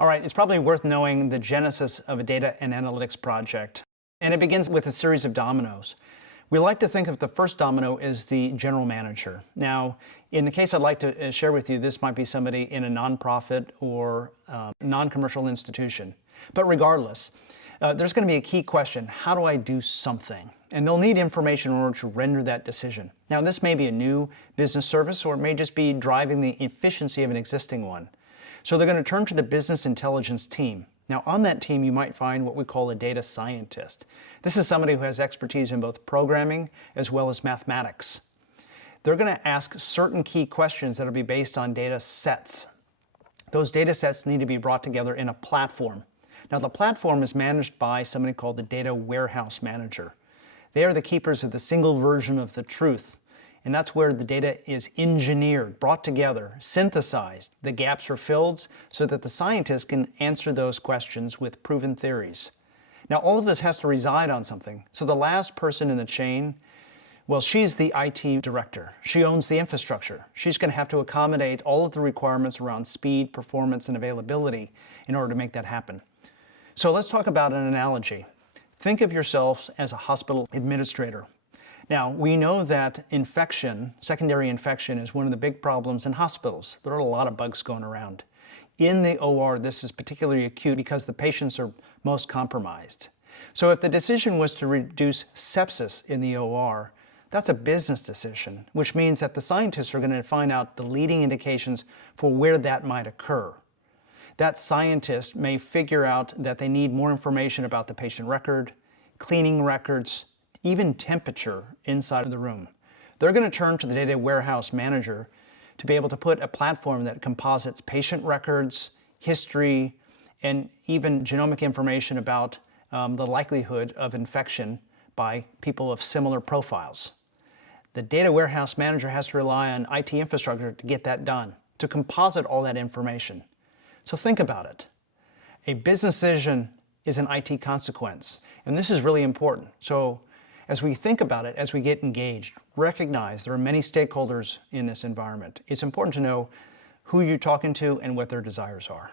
All right, it's probably worth knowing the genesis of a data and analytics project. And it begins with a series of dominoes. We like to think of the first domino as the general manager. Now, in the case I'd like to share with you, this might be somebody in a nonprofit or non-commercial institution. But regardless, there's going to be a key question: how do I do something? And they'll need information in order to render that decision. Now, this may be a new business service, or it may just be driving the efficiency of an existing one. So they're going to turn to the business intelligence team. Now, on that team, you might find what we call a data scientist. This is somebody who has expertise in both programming as well as mathematics. They're going to ask certain key questions that will be based on data sets. Those data sets need to be brought together in a platform. Now, the platform is managed by somebody called the data warehouse manager. They are the keepers of the single version of the truth. And that's where the data is engineered, brought together, synthesized. The gaps are filled so that the scientists can answer those questions with proven theories. Now, all of this has to reside on something. So the last person in the chain, well, she's the IT director. She owns the infrastructure. She's going to have to accommodate all of the requirements around speed, performance, and availability in order to make that happen. So let's talk about an analogy. Think of yourselves as a hospital administrator. Now, we know that infection, secondary infection, is one of the big problems in hospitals. There are a lot of bugs going around. In the OR, this is particularly acute because the patients are most compromised. So if the decision was to reduce sepsis in the OR, that's a business decision, which means that the scientists are going to find out the leading indications for where that might occur. That scientist may figure out that they need more information about the patient record, cleaning records, even temperature inside of the room. They're going to turn to the data warehouse manager to be able to put a platform that composites patient records, history, and even genomic information about the likelihood of infection by people of similar profiles. The data warehouse manager has to rely on IT infrastructure to get that done, to composite all that information. So think about it. A business decision is an IT consequence, and this is really important. So as we think about it, as we get engaged, recognize there are many stakeholders in this environment. It's important to know who you're talking to and what their desires are.